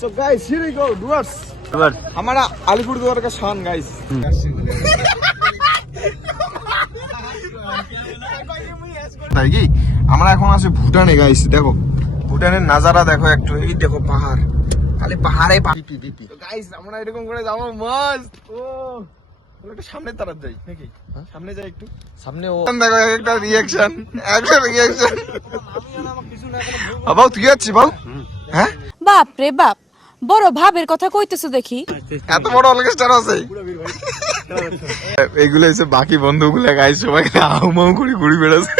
So guys, here we go, Duars. हमारा अलीपुरद्वार का शान गाइस। আমরা এখন আছি ভুটানে গাইস, দেখো ভুটানের নাজারা দেখো একটু, এই দেখো পাহাড়, খালি পাহাড়ে পিপি। তো গাইস আমরা এরকম করে যাবো মস্ত। ও একটু সামনে তাড়াত যাই নাকি? সামনে যাই একটু সামনে। ও দেখো একটা রিঅ্যাকশন। বাবা তুই যাচ্ছিস বাবু? হ্যাঁ বাপ রে বাপ, বড় ভাবের কথা কইতেছো দেখি। এত বড় অর্কেস্ট্রা আছে। এগুলো হচ্ছে বাকি বন্ধুগুলো গাইস, সবাই হাউমাউ করে ঘুরে বেড়াচ্ছে।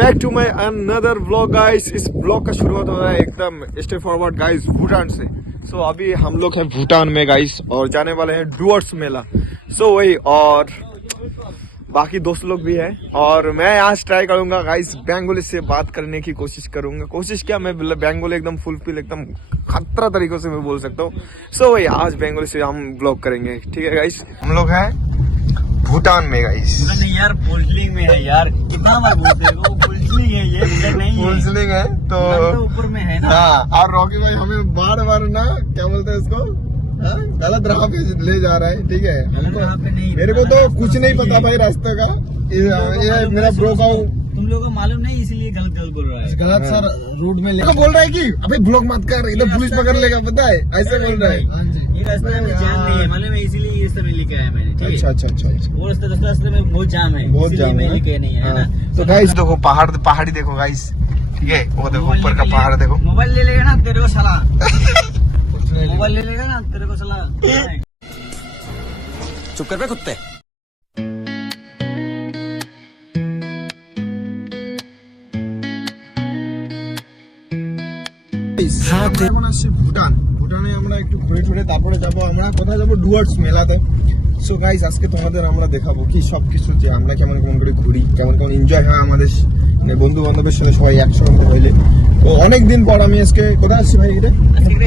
Back to my another vlog guys. इस व्लॉग का शुरुआत हो रहा है एकदम स्ट्रेट फॉरवर्ड गाइस भूटान से। सो अभी हम लोग हैं भूटान में गाइस और जाने वाले हैं डुअर्स मेला। सो वही, और बाकी दोस्त लोग भी हैं और मैं आज ट्राई करूंगा गाइस बंगाली से बात करने की कोशिश करूंगा। कोशिश क्या, मैं बंगाली एकदम फुलफिल एकदम खतरा तरीकों से मैं बोल सकता हूँ। सो वही आज बंगाली से हम ब्लॉग करेंगे, ठीक है गाइस। हम लोग हैं भूटान में गाइस। यार फुलफिलिंग में है यार, कितना बार बोलते हैं वो फुलफिलिंग है, ये भूटान नहीं है, फुलफिलिंग है तो ऊपर में है ना। हाँ, और रॉकी भाई हमें बार बार ना क्या बोलते हैं इसको, गलत राह पे ले जा रहा है, ठीक है। हमको मेरे को तो कुछ नहीं पता भाई रास्ते का। ये मेरा ब्रो का, तुम लोगों को मालूम नहीं इसलिए गलत गलत बोल रहा है। गलत सर रूट में लेकर बोल रहा है कि अबे ब्लॉक मत कर, इधर पुलिस पकड़ लेगा, पता है ऐसे बोल रहा है। ये रास्ता में जाम नहीं है, मालूम है, इसीलिए ये सब लेके आया मैंने, ठीक है। अच्छा वो रास्ते में बहुत जाम है, बहुत जाम मैं है। लेके नहीं है ना। तो गाइस देखो पहाड़ी देखो गाइस, ठीक है, वो देखो ऊपर का पहाड़ देखो। मोबाइल ले लेगा ना तेरे को साला, मोबाइल ले लेगा ना तेरे को साला। चुप कर बे कुत्ते। ভুটানে আমরা একটু ঘুরে তারপরে যাবো আমরা কোথায় যাবো, ডুয়ার্স মেলাতে। সো গাইস আজকে তোমাদের আমরা দেখাবো কি সবকিছু, যে আমরা কেমন করে ঘুরি, কেমন এনজয় হয় আমাদের বন্ধু বান্ধবের সাথে সবাই একসঙ্গে হইলে। তো অনেকদিন পর আমি আজকে কোথায় আসছি ভাই, এটা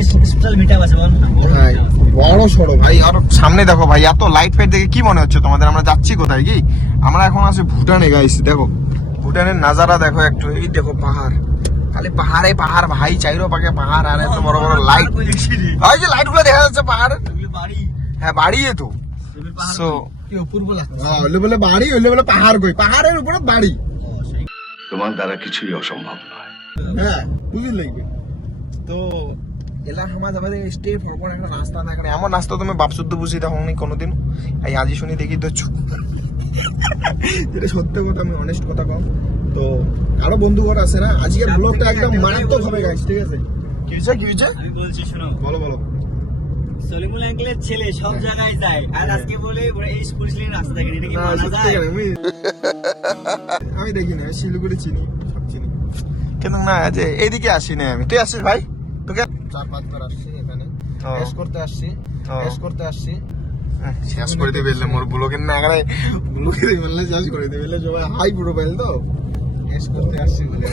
স্পেশাল মিট আপ আছে বল না, বড় সড়ো ভাই। আর সামনে দেখো ভাই এত লাইট ফাইট দেখে কি মনে হচ্ছে তোমাদের আমরা যাচ্ছি কোথায়? কি আমরা এখন আছি ভুটানে গাইস, দেখো ভুটানের নাজারা দেখো একটু, এই দেখো পাহাড়, খালি পাহাড় ভাই, চাইরো পাকে পাহাড়, আর এত বড় বড় লাইট, ওই যে লাইট গুলো দেখা যাচ্ছে পাহাড়। হ্যাঁ বাড়ি তো, সো হলে বলে বাড়ি, হলে বলে পাহাড়, কই পাহাড়ের উপরে বাড়ি। তোমার দ্বারা কিছুই অসম্ভব নয়। হ্যাঁ বুঝলি, তো এলা সমাজ আমাদের স্টে ফরওয়ার্ড একটা রাস্তা থাকে, এমন রাস্তা তুমি বাপ শুদ্ধ বুঝি দেখো নি কোনোদিন। এই আজই শুনি দেখি তো যেটা সত্য কথা, আমি অনেস্ট কথা কম। তো আরো বন্ধু ঘর আছে না, আজকের ব্লগটা একদম মারাত্মক হবে গাইস, ঠিক আছে। কি হয়েছে আমি বলছি শোনো, বলো। সলিমুল আঙ্কেলের ছেলে সব জায়গায় যায়, আর আজকে বলে এই পুলিশের রাস্তা দেখেনি, এটা কি না, মানা সত্যি যায়? করে আমি দেখি না, শিলিগুড়ি চিনি, সব চিনি, কিন্তু না যে এইদিকে আসি না আমি। তুই আসিস ভাই? তোকে 4-5 বার আসছি এখানে, শেষ করতে আসছি। শেষ করে দিবে মোর ব্লগের না, আগে ব্লগের বললে শেষ করে দিবে, সবাই হাই প্রোফাইল তো শেষ করতে আসছি বলে।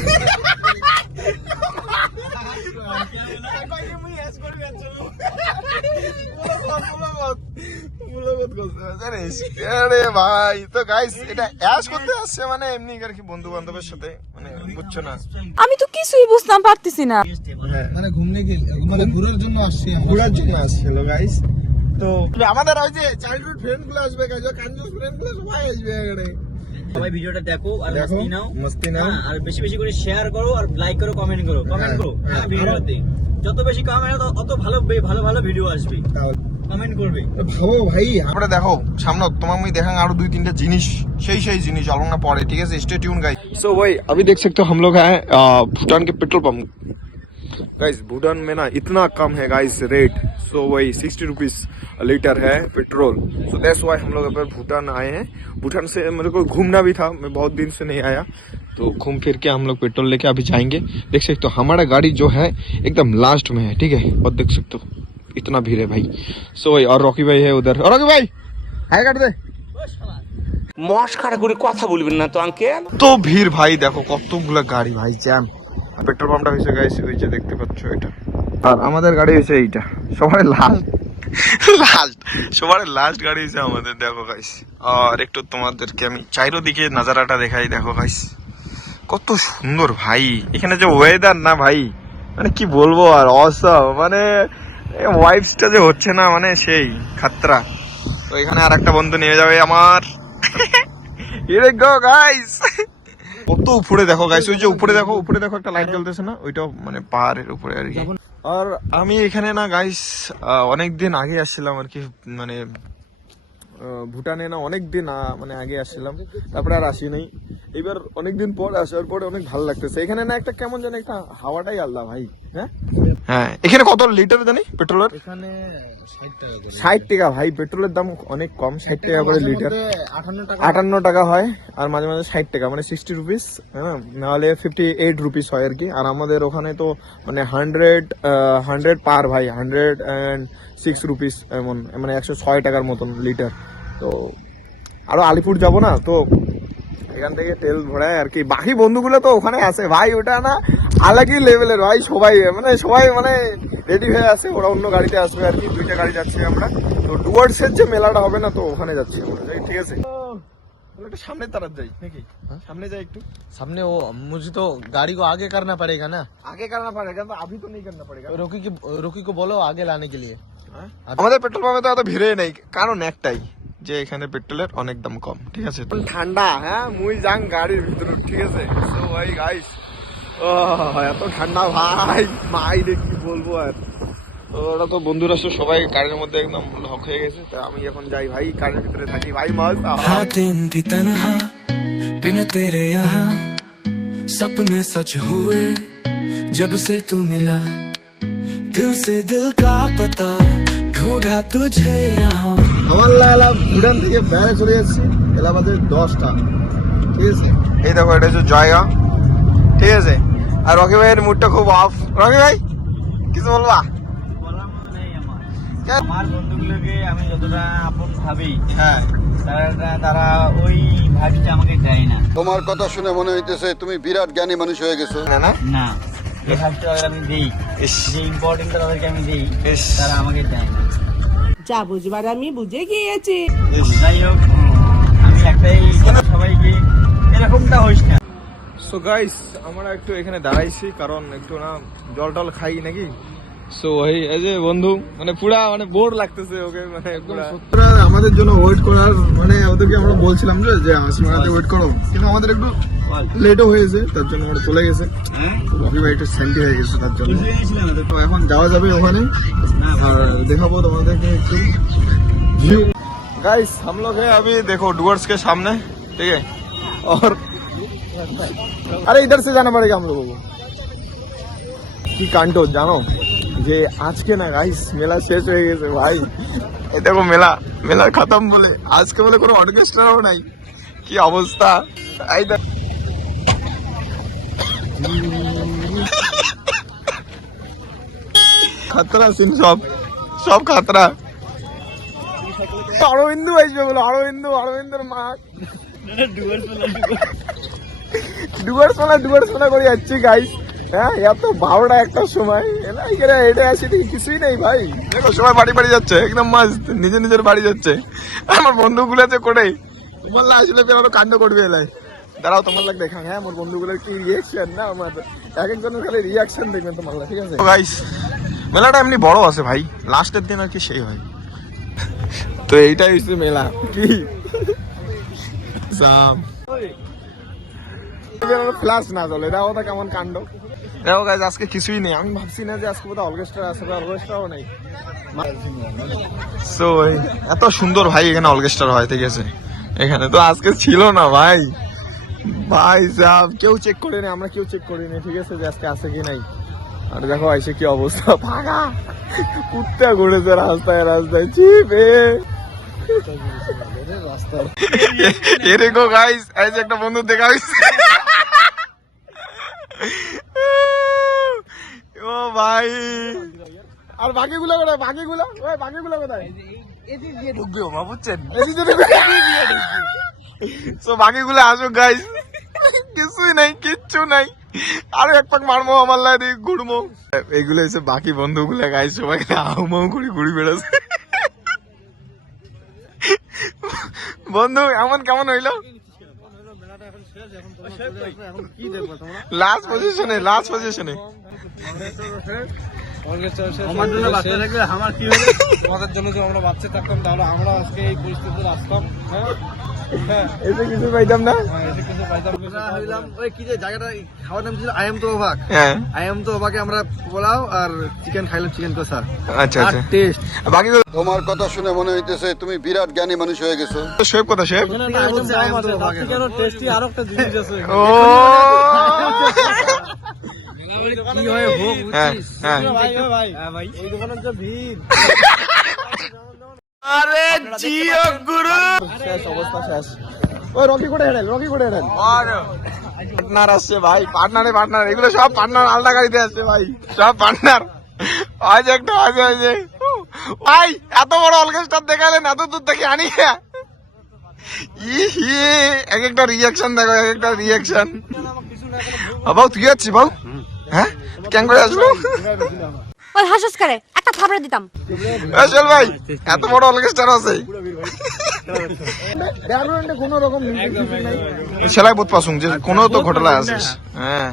ভাই তো গাইস এটা অ্যাশ করতে আসছে, মানে এমনি আর কি বন্ধু বান্ধবের সাথে, মানে বুঝছো না। আমি তো কিছুই বুঝতাম পারতেছি না। মানে ঘোরার জন্য আসছিল গাইস। তো আমাদের ওই যে চাইল্ডহুড ফ্রেন্ড গুলো আসবে গাইস, কাঞ্জুস ফ্রেন্ড গুলো সবাই আসবে এখানে। সবাই ভিডিওটা দেখো আর মস্তি নাও, আর বেশি বেশি করে শেয়ার করো আর লাইক করো, কমেন্ট করো হ্যাঁ ভিডিওতে। যত বেশি কমেন্ট তত ভালো ভিডিও আসবে, কমেন্ট করবে। ভাবো ভাই আমরা দেখো সামনে তোমার मैं देखेंगे आरो 2-3 জিনিস, সেই জিনিস চলো না পরে, ঠিক আছে। Stay tune guys. सो भाई अभी देख सकते हो हम लोग हैं भूटान के पेट्रोल पंप गाइस। भूटान में ना इतना कम है गाइस रेट, सो वही 60 रुपीज लीटर है पेट्रोल। सो दैट्स व्हाई हम लोग अब भूटान आए हैं। भूटान से मेरे को घूमना भी था, मैं बहुत दिन से नहीं आया, तो घूम फिर के हम लोग पेट्रोल लेके अभी जाएंगे। देख सकते हो हमारा गाड़ी जो है एकदम लास्ट में है, ठीक है। और देख सकते हो इतना भीड़ है भाई। सो वही, और रॉकी भाई है उधर, और रॉकी भाई हाय कर दे, মস্কারা করে কথা বলবেন না তো আঙ্কেল। তো ভিড় ভাই, দেখো কতগুলো গাড়ি ভাই, জ্যাম। পেট্রোল পাম্পটা হয়েছে গাইস, ওই যে দেখতে পাচ্ছ এটা, আর আমাদের গাড়ি হয়েছে এইটা, সবার লাস্ট গাড়ি হয়েছে আমাদের, দেখো গাইস। আর একটু তোমাদেরকে আমি চাইরো দিকে নাজারাটা দেখাই, দেখো গাইস কত সুন্দর ভাই এখানে যে ওয়েদার না ভাই, মানে কি বলবো আর, অসম মানে ওয়াইফসটা যে হচ্ছে না মানে সেই খাতরা। তো এখানে আর একটা বন্ধু নিয়ে যাবে আমার। Here we go guys. কত উপরে দেখো গাইস, ওই যে উপরে দেখো একটা লাইট জ্বলতেছে না, ওইটাও মানে পাহাড়ের উপরে আর কি। আর আমি এখানে না গাইস অনেকদিন আগে আসছিলাম আর কি, মানে ভুটানে না অনেকদিন মানে আগে আসছিলাম, তারপরে আর আসি নাই। এবার অনেকদিন পর আসার পরে অনেক ভালো লাগতেছে এখানে না, একটা কেমন যেন একটা হাওয়াটাই আলাদা ভাই। হ্যাঁ এখানে কত লিটার জানি পেট্রোলের? এখানে 60 টাকা ভাই, পেট্রোলের দাম অনেক কম, 60 টাকা করে লিটার, 58 টাকা হয়। আর মাঝে মাঝে 60 টাকা মানে 60 রুপিস, হ্যাঁ নাহলে 58 রুপিস হয় আর কি। আর আমাদের ওখানে তো মানে 100 পার ভাই, 106 রুপিস এমন, মানে 106 টাকার মতন লিটার। তো আরো আলিপুর যাব না, তো এখান থেকে তেল ভরায় আর কি। বাকি বন্ধুগুলো তো ওখানে আছে ভাই, ওটা না আলাদই লেভেলের ভাই, সবাই মানে রেডি হয়ে আছে, ওরা অন্য গাড়িতে আসবে আর কি। 2টা গাড়ি যাচ্ছি আমরা, তো ডুয়ার্সের যে মেলাটা হবে না, তো ওখানে যাচ্ছি আমরা, ঠিক আছে। একটু সামনে তারা যাই নাকি, সামনে যাই একটু सामने वो मुझे तो गाड़ी को आगे करना पड़ेगा ना, আগে करना पड़ेगा, तो अभी तो नहीं करना पड़ेगा। रोकी को बोलो आगे लाने के लिए। আমাদের পেট্রোল পাম্পে তো এত ভিড়ে নেই, কারণ একটাই যে এখানে পেট্রোলের অনেক দাম কম, ঠিক আছে। ঠান্ডা, হ্যাঁ মুই যাং গাড়ির ভিতরে, ঠিক আছে। তো ভাই গাইস এত ঠান্ডা ভাই রে কি বলবো আর। তো ওরা তো বন্ধুরা সবাই গাড়ির মধ্যে একদম লক হয়ে গেছে, তা আমি এখন যাই ভাই, গাড়ির ভিতরে থাকি ভাই, মস্ত। दिन भी तन्हा बिन तेरे यहाँ सपने सच हुए जब से तू मिला दिल से दिल का पता ढूंढा तुझे यहाँ। আমার লালা ভুটান থেকে বাইরে চলে যাচ্ছি, বেলা বাজে 10টা, ঠিক আছে। এই দেখো এটা হচ্ছে জায়গা, ঠিক আছে। আর রকি ভাইয়ের মুডটা খুব অফ। রকি ভাই কিছু বলবা? আমার বন্ধুগুলোকে আমি যতটা আপন ভাবি, হ্যাঁ তারা ওই ভাবটা আমাকে দেয় না। তোমার কথা শুনে মনে হইতেছে তুমি বিরাট জ্ঞানী মানুষ হয়ে গেছো। না না না, এই ভাবটা আমি দিই, ইস, যে ইম্পর্টেন্টটা তাদেরকে আমি দিই, ইস, তারা আমাকে দেয় না। যা বুঝবার আমি বুঝে গিয়েছি। ইস। যাই হোক, আমি একটাই সবাইকে এরকমটা হইস না। সো গাইস আমরা একটু এখানে দাঁড়াইছি, কারণ একটু না জল টল খাই নাকি। সো এই যে বন্ধু মানে পুরা মানে বোর লাগতেছে ওকে, মানে পুরা আমাদের জন্য ওয়েট করার, মানে ওদেরকে আমরা বলছিলাম যে আসমানাতে ওয়েট করো, কিন্তু আমাদের একটু লেটও হয়েছে, তার জন্য ওরা চলে গেছে। রকি ভাই একটু স্যান্টি হয়ে গেছে, তার জন্য। তো এখন যাওয়া যাবে ওখানে, আর দেখাবো তোমাদেরকে একটু ভিউ। गाइस हम लोग हैं अभी देखो डुअर्स के सामने, ठीक है। और अरे इधर से जाना पड़ेगा हम लोगों को। কি কাণ্ড জানো যে আজকে না গাইস মেলা শেষ হয়ে গেছে ভাই। এই দেখো মেলা খতম বলে, আজকে বলে কোনো অর্কেস্ট্রাও নাই, কি অবস্থা। এই দেখ খাতরা সিন, সব খাতরা। অরবিন্দু আসবে বলো, অরবিন্দুর মা ডুয়ার্স মেলা করে যাচ্ছি গাইস। হ্যাঁ এত 12টা একটা সময় এটা আসি দেখি কিছুই নেই ভাই। দেখো সবাই বাড়ি যাচ্ছে, একদম মাস্ত নিজের বাড়ি যাচ্ছে। আমার বন্ধুগুলো আছে কোটে, তোমার আসলে আরো কাণ্ড করবে এলাই। দাঁড়াও তোমার লাগ দেখা, হ্যাঁ আমার বন্ধুগুলোর কি রিয়াকশন না, আমার এক একজনের খালি রিয়াকশন দেখবেন তোমার লাগ, ঠিক আছে গাইস। মেলাটা এমনি বড় আছে ভাই, লাস্টের দিন আর কি সেই হয়। তো এইটাই হচ্ছে মেলা, কি ফ্লাশ না চলে, দেখো তো কেমন কাণ্ড। দেখো গাইস আজকে কিছুই নেই, আমি ভাবছি না যে আজকে বোধহয় অলকেস্ট্রা আসবে, অলকেস্ট্রাও নেই। সো এত সুন্দর ভাই এখানে অলকেস্ট্রা হয়, ঠিক আছে। এখানে তো আজকে ছিল না ভাই সাহেব, কেউ চেক করেনি, আমরা কেউ চেক করিনি, ঠিক আছে, যে আজকে আছে কি নাই। আর দেখো আইসে কি অবস্থা, ফাঁকা কুত্তা ঘুরেছে রাস্তায় চিপে। এরকম গাইস এই যে একটা বন্ধু দেখা হয়েছে, ও ভাই। আর বাকিগুলো কোথায়, বাকিগুলো কোথায়? ঢুকবে ওমা, বুঝছেন? তো বাকিগুলো আসুক গাইস, কিছুই নাই, কিচ্ছু নাই। আরো এক পাক মারবো, আমার লাগে ঘুরবো। এইগুলো হচ্ছে বাকি বন্ধুগুলো গাইস, সবাই হাউমাউ করে ঘুরে বেড়াচ্ছে। বন্ধু এমন কেমন হইলো? লাস্ট পজিশনে আমার জন্য বাচ্চা থাকলে আমার কি হলো? আমাদের জন্য যদি আমরা বাচ্চা থাকতাম তাহলে আমরা আজকে এই পরিস্থিতিতে আসতাম। হ্যাঁ, এসে কিছু পাইতাম না। এসে কিছু পাইতাম না। আমরা হইলাম ওই কি যে জায়গাটা খাওয়ার নাম ছিল আই এম তো অবাক। হ্যাঁ, আই এম তো অবাকে আমরা পোলাও আর চিকেন খাইলাম, চিকেন কষা। আচ্ছা আর আচ্ছা। টেস্ট বাকি তোমার কথা শুনে মনে হইতেছে তুমি বিরাট জ্ঞানী মানুষ হয়ে গেছো। শেফ কথা শেফ। টেস্টি আরো একটা জিনিস আছে। ও কি হয় হোক হ্যাঁ হ্যাঁ। ভাই এই দোকানের যে ভিড়। আরে জিও গুরু শেষ অবস্থা শেষ। ওই রকি কোটে হেডেল পার্টনার আসছে ভাই, পার্টনার এগুলো সব পার্টনার আলাদা গাড়িতে আসছে ভাই, সব পার্টনার। আজ একটা আছে ভাই, এত বড় অর্কেস্ট্রা দেখালেন, এত দূর থেকে আনি এক একটা রিয়াকশন দেখো, এক একটা রিয়াকশন। বাবু তুই যাচ্ছি বাবু? হ্যাঁ কেন করে আসলো? ওই হাসস করে একটা থাপড়া দিতাম। চল ভাই, এত বড় অর্কেস্ট্রা আছে। সেলাই বহুত পাসুং যে কোনো তো ঘটলা আছিস। হ্যাঁ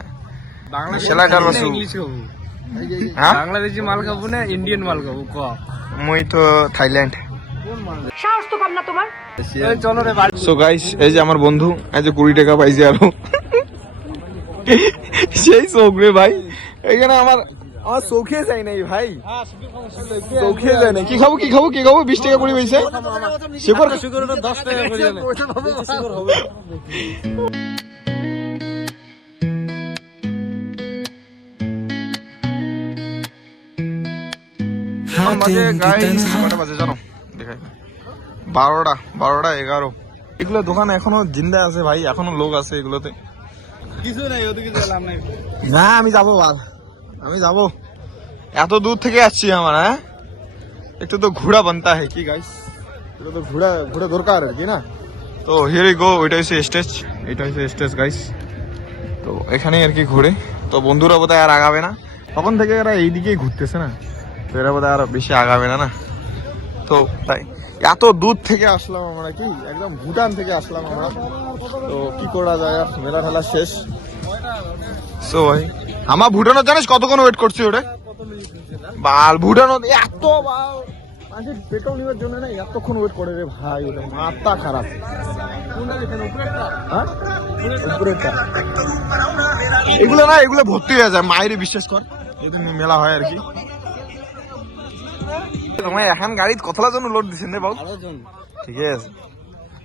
সেলাইটার পাসু। হ্যাঁ বাংলাদেশি মাল খাবো না ইন্ডিয়ান মাল খাবো? ক মুই তো থাইল্যান্ড। সাহস তো কম না তোমার। চলো রে বাড়ি। সো গাইস, এই যে আমার বন্ধু, এই যে 20 টাকা পাইছে আরো। সেই শোক রে ভাই, এখানে আমার চোখে যায় নাই ভাই, চোখে যায় নাই। কি খাবো 20 টাকা করে পাইছে। শিকর 10 টাকা করে বাজে গাইস, কটা বাজে জানো? দেখাই 12টা 11। এগুলো দোকান এখনো জিন্দা আছে ভাই, এখনো লোক আছে এগুলোতে। কিছু নাই, ওদিকে গেলাম নাই। না আমি যাবো, আমি যাবো, এত দূর থেকে আসছি আমার। হ্যাঁ একটু তো ঘোরা বানতা है কি গাইস, একটু তো ঘোরা দরকার আর কি না। তো হিয়ার উই গো, এটা হচ্ছে স্টেজ গাইস। তো এখানেই আর কি ঘুরে। তো বন্ধুরা বোধহয় আর আগাবে না, তখন থেকে এরা এইদিকেই ঘুরতেছে না, তো এরা বোধহয় আর বেশি আগাবে না। তো তাই এত দূর থেকে আসলাম আমরা, কি একদম ভুটান থেকে আসলাম আমরা। তো কি করা যায় আর, মেলা ঠেলা শেষ। সো ভাই আমার ভুটানো জানিস কতক্ষণ ওয়েট করছি ওটা? বাল ভুটানো এত পেট্রোল নেওয়ার জন্য না এতক্ষণ ওয়েট করে রে ভাই, ওটা মাথা খারাপ। হ্যাঁ? উপরেরটা। এগুলো ভর্তি হয়ে যায়, মায়ের বিশ্বাস কর, এদিন মেলা হয় আর কি। তোমার এখন গাড়ি কতলা জন লোড দিচ্ছেন রে বাবু? ঠিক আছে,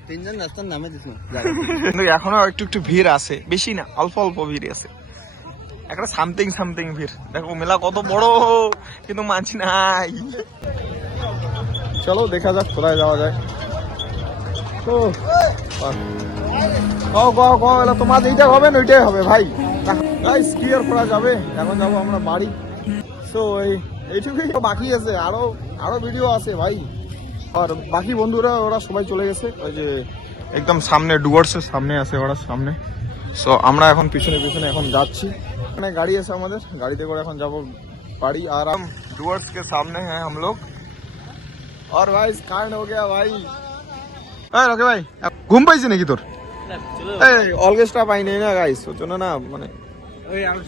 3 জন রাস্তার নামে দিছ না। কিন্তু এখনো একটু ভিড় আছে, বেশি না, অল্প ভিড় আছে। একটা সামথিং ভিড়। দেখো মেলা কত বড়, কিন্তু মানছি নাই। চলো দেখা যাক কোথায় যাওয়া যায়। তো তোমার এইটা হবে না ওইটাই হবে ভাই, গাইস কি আর করা যাবে। এখন যাবো আমরা বাড়ি। সো এইটুকুই বাকি আছে, আরো ভিডিও আছে ভাই। আর বাকি বন্ধুরা ওরা সবাই চলে গেছে, ওই যে একদম সামনে ডুয়ার্সের সামনে আছে ওরা সামনে। সো আমরা এখন পিছনে এখন যাচ্ছি, এখানে গাড়ি আছে আমাদের, গাড়িতে করে এখন যাবো বাড়ি। আর हम डुअर्स के सामने हैं हम लोग। और भाई कांड हो गया भाई। ওকে ভাই ঘুম পাইছি নাকি তোর? এই অলগেস্টটা পাই নাই না গাইস, ওর জন্য না মানে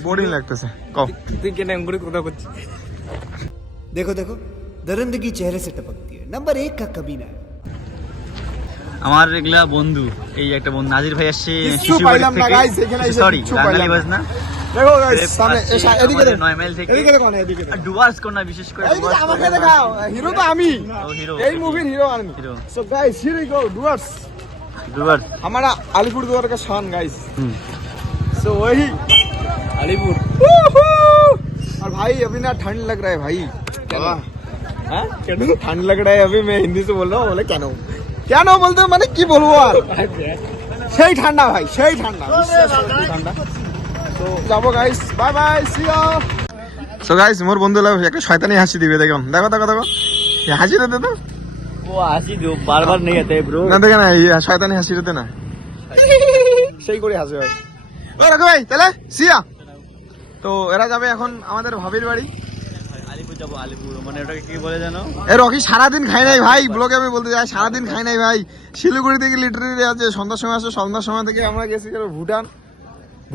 বোরিং লাগতেছে। কও তুই কেন এঙ্গুরি কথা করছিস? देखो देखो दरिंदगी चेहरे से टपकती है। नंबर 1 का कमीना है। আমার এগুলা বন্ধু, এই একটা বন্ধু নাজির ভাই আসছে কিচ্ছু পাইলাম না গাইস, এখানে এসে সরি কিচ্ছু বাঙালি পাইলাম বাস না। দেখো গাইস সামনে এদিকে দেখো, 9 মাইল থেকে এদিকে দেখো না, এদিকে আর ডুয়ার্স কোন না, বিশেষ করে এইদিকে আমাকে দেখাও, হিরো তো আমি, ও হিরো, এই মুভির হিরো আমি। Hero so guys here we go doors. Doors हमारा अलीपुरद्वार का शान गाइस। सो वही अलीपुर। और भाई अभी ना ठंड लग रहा है भाई। हाँ? ठंड लग रहा है अभी, मैं हिंदी से बोल रहा हूँ। बोले क्या नो बोलते मैंने की बोलबो আর সেই ঠান্ডা ভাই, সেই ঠান্ডা, ঠান্ডা। তো যাবো guys, bye bye, see you. So guys মোর বন্ধু একটা শয়তানি হাসি দিবে, দেখো হাসি দে তো। वो हंसी दो बार नहीं आते ब्रो। না দেখে না এই শয়তানি হাসি দিতে না, সেই করে হাসে ভাই। ও রাখো ভাই তাহলে সিয়া। তো এরা যাবে এখন আমাদের ভাবির বাড়ি। আলিপুর যাবো, আলিপুর মানে ওটাকে কি বলে জানো? এ রকি সারাদিন খাই নাই ভাই, ব্লগে আমি বলতে যাই সারাদিন খাই নাই ভাই। শিলিগুড়ি থেকে লিটারেলি আছে, সন্ধ্যার সময় আসে, সন্ধ্যার সময় থেকে আমরা গেছি ভুটান,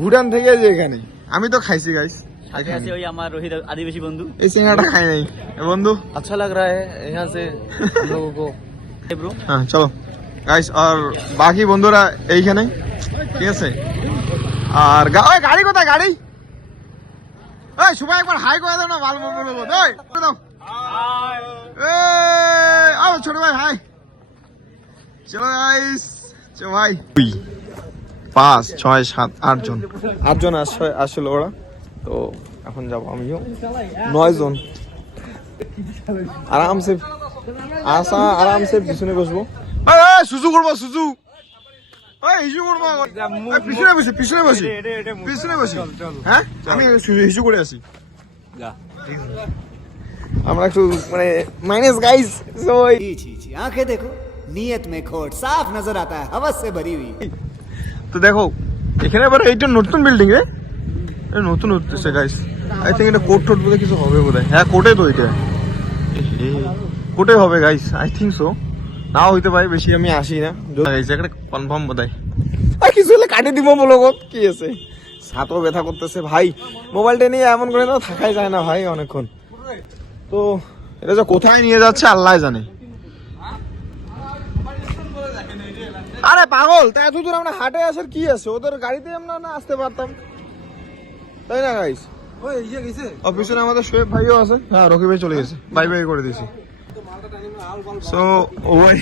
ভুটান থেকে যে এখানে আমি তো খাইছি গাইস। সাথে আছে ওই আমার রোহিত আদিবাসী বন্ধু। এই সিঙ্গাটা খাই নাই বন্ধু। अच्छा लग रहा है यहाँ से हम लोगों को। ব্রো হ্যাঁ চলো গাইস, আর বাকি বন্ধুরা এইখানে, ঠিক আছে। আর ওই গাড়ি কোথায়, গাড়ি ওই সবাই একবার হাই করে দাও না, ভালো বলবো ওই করে দাও। এই ছোট ভাই হাই। চলো গাইস, চলো ভাই। 5, 6, 7, 8 জন, 8 জন আসলে ওরা। তো এখন যাবো আমিও 9 জন। আরামসে আরামসে পিছনে বসবো। সুজু করবো, সুজু হিসু করবো। পিছনে বসি, পিছনে বসি, পিছনে বসি। হ্যাঁ আমি হিসু করে আসি। আমরা একটু মানে মাইনাস গাইস। छी छी छी आंखें देखो, नीयत में खोट साफ नजर आता है, हवस से भरी हुई। তো দেখো এখানে আবার এইটা নতুন বিল্ডিং এ নতুন উঠতেছে গাইস। আই থিঙ্ক এটা কোর্ট টোট বলে কিছু হবে বোধহয়। হ্যাঁ কোর্টে তো এটা কোর্টে হবে গাইস, আই থিঙ্ক সো। নাও হইতে পারে, বেশি আমি আসি না গাইস, একটা কনফার্ম বোধহয়। আর কিছু হলে কাটি দিব বলো, কি আছে। ছাতও ব্যথা করতেছে ভাই, মোবাইলটা নিয়ে এমন করে না থাকাই যায় না ভাই অনেকক্ষণ। তো এটা যে কোথায় নিয়ে যাচ্ছে আল্লাহ জানে। আরে পাগল, তা এত দূর আমরা হাটে আসার কি আছে, ওদের গাড়িতে আমরা না আসতে পারতাম, তাই না গাইস? পিছনে আমাদের শোয়েব ভাইও আছে। হ্যাঁ রকি ভাই চলে গেছে, বাই বাই করে দিয়েছি। সো ওই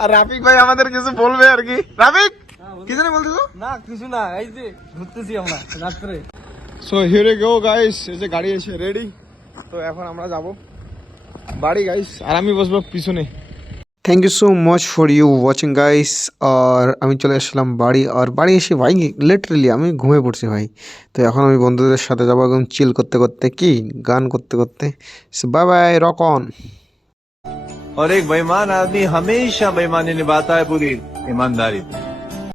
আর রাফিক ভাই আমাদের কিছু বলবে আর কি। রাফিক কি জানি বলতেছো? না কিছু না, এই যে ঘুরতেছি আমরা রাত্রে। So here we go guys, এই যে গাড়ি এসে রেডি। তো এখন আমরা যাব বাড়ি গাইস, আর আমি বসবো পিছনে। Thank you so much for you watching guys. আর আমি চলে আসলাম বাড়ি, আর বাড়ি এসে ভাই লিটারেলি আমি ঘুমিয়ে পড়ছি ভাই। তো এখন আমি বন্ধুদের সাথে যাবো একদম চিল করতে করতে, কি গান করতে করতে। Bye bye, rock on. और एक बेईमान आदमी हमेशा बेईमानी निभाता है पूरी ईमानदारी।